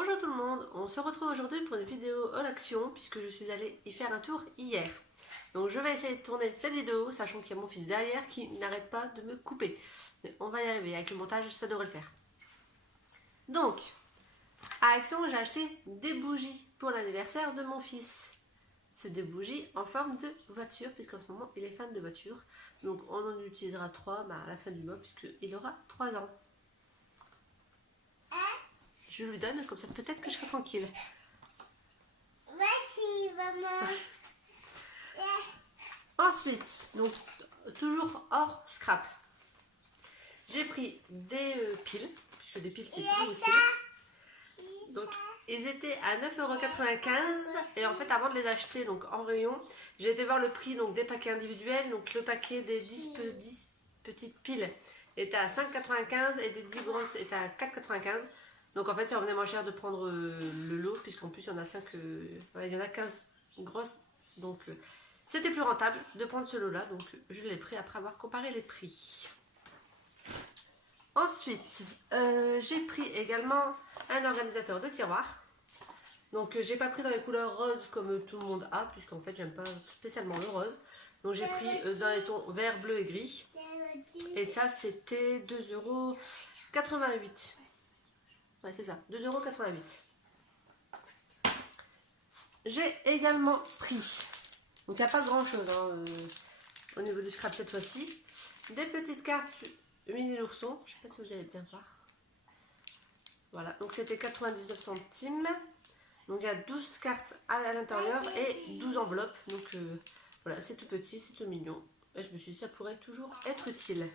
Bonjour tout le monde, on se retrouve aujourd'hui pour une vidéo en action puisque je suis allée y faire un tour hier. Donc je vais essayer de tourner cette vidéo sachant qu'il y a mon fils derrière qui n'arrête pas de me couper. Mais on va y arriver, avec le montage ça devrait le faire. Donc, à Action j'ai acheté des bougies pour l'anniversaire de mon fils. C'est des bougies en forme de voiture puisqu'en ce moment il est fan de voiture. Donc on en utilisera 3 à la fin du mois puisqu'il aura 3 ans. Je lui donne, comme ça peut-être que je serai tranquille. Merci maman. Ensuite, donc toujours hors scrap, j'ai pris des piles, puisque des piles c'est toujours utile. Donc ils étaient à 9,95 € et en fait avant de les acheter donc en rayon, j'ai été voir le prix donc des paquets individuels. Donc le paquet des 10 petites piles était à 5,95 € et des 10 grosses était à 4,95 €. Donc en fait ça revenait moins cher de prendre le lot puisqu'en plus il y en a 5, il y en a 15 grosses, donc c'était plus rentable de prendre ce lot là, donc je l'ai pris après avoir comparé les prix. Ensuite j'ai pris également un organisateur de tiroir. Donc j'ai pas pris dans les couleurs roses comme tout le monde a puisqu'en fait j'aime pas spécialement le rose. Donc j'ai pris dans les tons vert, bleu et gris. Et ça c'était 2,88 €. Ouais, c'est ça, 2,88 €. J'ai également pris, donc il n'y a pas grand chose au niveau du scrap cette fois-ci, des petites cartes mini l'ourson. Je ne sais pas si vous allez bien voir. Voilà, donc c'était 99 centimes. Donc il y a 12 cartes à l'intérieur et 12 enveloppes. Donc voilà, c'est tout petit, c'est tout mignon. Et je me suis dit ça pourrait toujours être utile.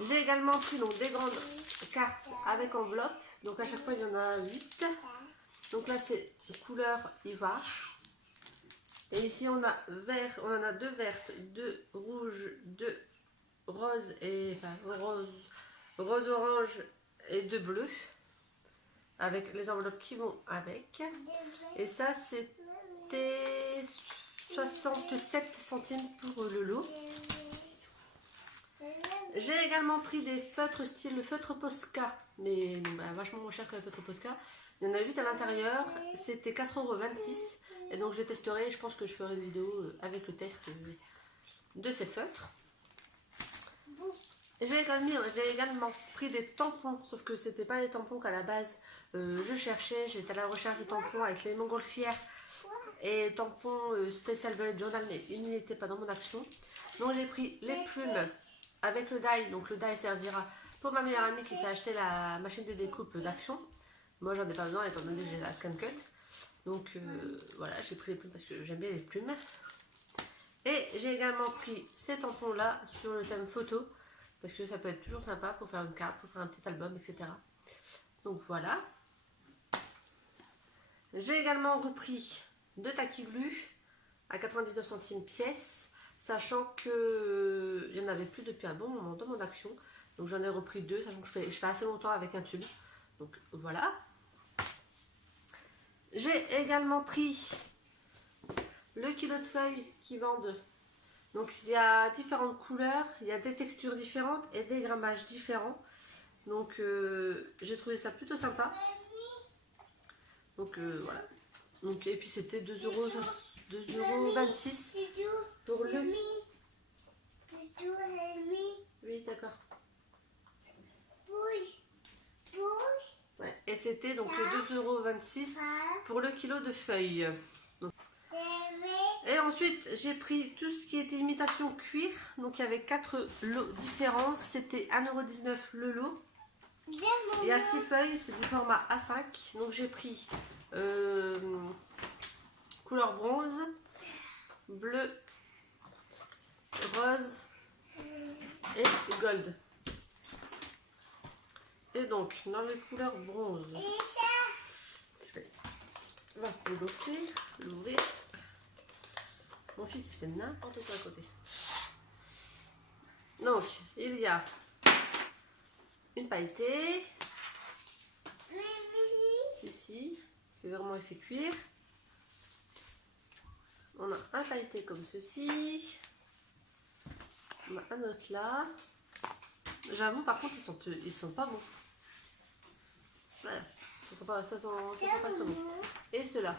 J'ai également pris donc des grandes cartes avec enveloppe. Donc à chaque fois il y en a 8. Donc là c'est couleur ivoire. Et ici on a vert, on en a 2 vertes, 2 rouges, 2 roses et rose orange et 2 bleus. Avec les enveloppes qui vont avec. Et ça c'était 67 centimes pour le lot. J'ai également pris des feutres style feutre Posca, mais vachement moins cher que les feutres Posca. Il y en a 8 à l'intérieur, c'était 4,26 € et donc je les testerai. Je pense que je ferai une vidéo avec le test de ces feutres. J'ai également pris des tampons, sauf que c'était pas les tampons qu'à la base je cherchais. J'étais à la recherche de tampons avec les montgolfières et tampons spécial bullet journal, mais ils n'étaient pas dans mon action. Donc j'ai pris les plumes avec le die. Donc le die servira pour ma meilleure amie qui s'est acheté la machine de découpe d'Action. Moi j'en ai pas besoin étant donné que j'ai la Scan Cut. Donc voilà, j'ai pris les plumes parce que j'aime bien les plumes. Et j'ai également pris ces tampons là sur le thème photo, parce que ça peut être toujours sympa pour faire une carte, pour faire un petit album, etc. Donc voilà. J'ai également repris 2 taquis glu à 99 centimes pièce, sachant que il n'y en avait plus depuis un bon moment dans mon action. Donc j'en ai repris 2, sachant que je fais assez longtemps avec un tube. Donc voilà. J'ai également pris le kilo de feuilles qui vendent. Donc il y a différentes couleurs, il y a des textures différentes et des grammages différents. Donc j'ai trouvé ça plutôt sympa. Donc voilà. Donc, et puis c'était 2,26 € pour le... Oui, d'accord. Ouais. Et c'était donc 2,26 € pour le kilo de feuilles. Donc. Et ensuite j'ai pris tout ce qui était imitation cuir. Donc il y avait 4 lots différents. C'était 1,19 € le lot. Il y a 6 feuilles, c'est du format A5. Donc j'ai pris couleur bronze, bleu, rose et gold. Et donc dans les couleurs bronze, je vais l'ouvrir. Mon fils il fait n'importe quoi à côté. Donc il y a une pailletée ici, qui est vraiment effet cuir. On a un pailleté comme ceci. On a un autre là. J'avoue par contre ils sont pas bons. Voilà. Ça sent pas très bon. Et ceux-là.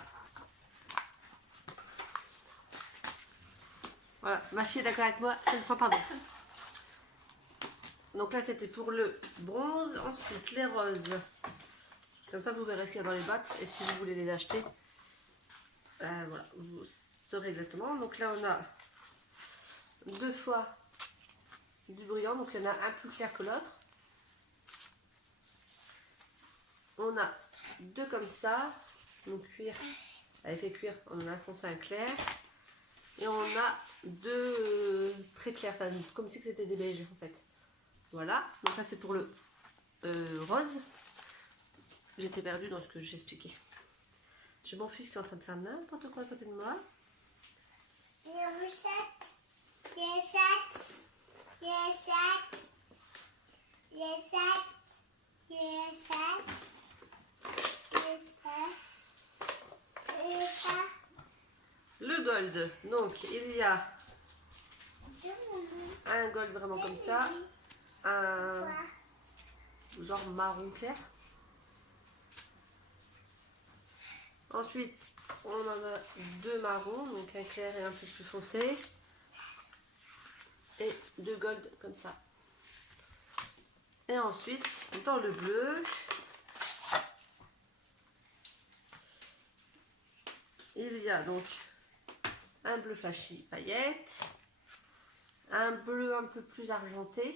Voilà, ma fille est d'accord avec moi, ça ne sent pas bon. Donc là c'était pour le bronze, ensuite les roses. Comme ça vous verrez ce qu'il y a dans les boîtes et si vous voulez les acheter, voilà, vous saurez exactement. Donc là on a 2 fois du brillant, donc il y en a un plus clair que l'autre. On a 2 comme ça, donc cuir, avec fait cuir, on en a foncé un clair. Et on a 2 très clairs, enfin, comme si c'était des beiges en fait. Voilà, donc là c'est pour le rose. J'étais perdue dans ce que j'expliquais. J'ai mon fils qui est en train de faire n'importe quoi à côté de moi. Le gold, donc il y a un gold vraiment comme ça, un genre marron clair. Ensuite, on en a 2 marrons, donc un clair et un peu plus foncé. Et 2 gold comme ça. Et ensuite, dans le bleu, il y a donc un bleu flashy paillette, un bleu un peu plus argenté,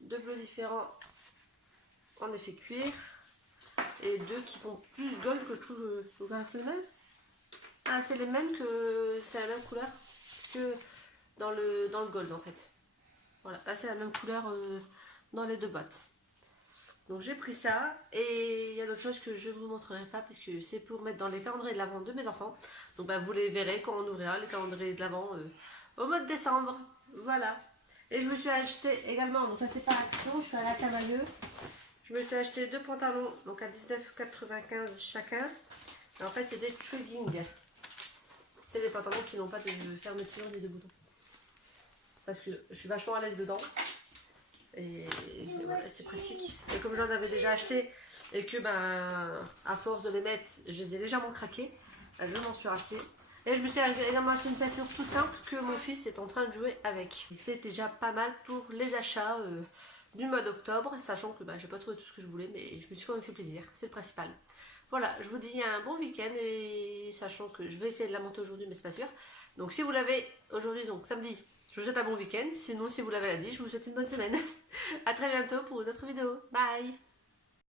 2 bleus différents en effet cuir et 2 qui font plus gold que je trouve. C'est le même. Ah, c'est les mêmes, que c'est la même couleur que dans le gold en fait. Voilà, là c'est la même couleur dans les 2 boîtes. Donc j'ai pris ça et il y a d'autres choses que je ne vous montrerai pas puisque c'est pour mettre dans les calendriers de l'Avent de mes enfants. Donc bah, vous les verrez quand on ouvrira les calendriers de l'Avent au mois de décembre. Voilà. Et je me suis acheté également, donc ça c'est par action, je suis à la Camailleux. Je me suis acheté 2 pantalons, donc à 19,95 chacun. Et en fait c'est des triguing. C'est des pantalons qui n'ont pas de fermeture ni de boutons. Parce que je suis vachement à l'aise dedans. Et voilà, c'est pratique. Et comme j'en avais déjà acheté et que ben à force de les mettre, je les ai légèrement craqués, ben, je m'en suis racheté. Et je me suis également acheté une ceinture toute simple que mon fils est en train de jouer avec. C'est déjà pas mal pour les achats du mois d'octobre, sachant que ben, j'ai pas trouvé tout ce que je voulais, mais je me suis quand même fait plaisir, c'est le principal. Voilà, je vous dis un bon week-end et sachant que je vais essayer de la monter aujourd'hui, mais c'est pas sûr. Donc si vous l'avez aujourd'hui, donc samedi, je vous souhaite un bon week-end. Sinon, si vous l'avez dit, je vous souhaite une bonne semaine. A très bientôt pour une autre vidéo. Bye!